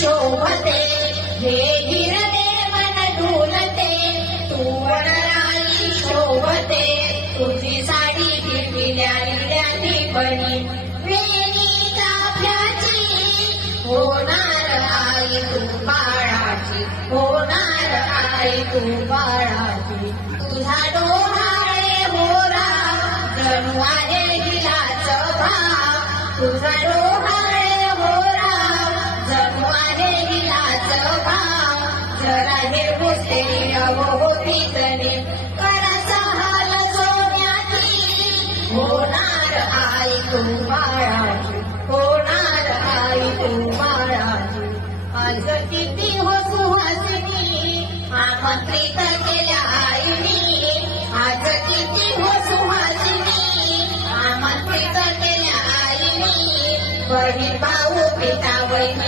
शोभते हे हिरणे मन डुलते तू वनराई शोभते तुझी साडी हिरविल्या निळ्यानी बनी वेणी चाफ्याची होणार आई तू बाळाची होणार आई तू बाळाची तुझा डोहाळे होरा जणू आहे हिलाच भा तुझा डोहा होती सोन्याची. होणार आई तू बाळाची होणार आई तू बाळाची आज किती हो सुहासिनी आमंत्रित केल्या आईनी. आज किती हो सुहासिनी आमंत्रित केल्या आईनी. बहीण भाऊ पिता वहिनी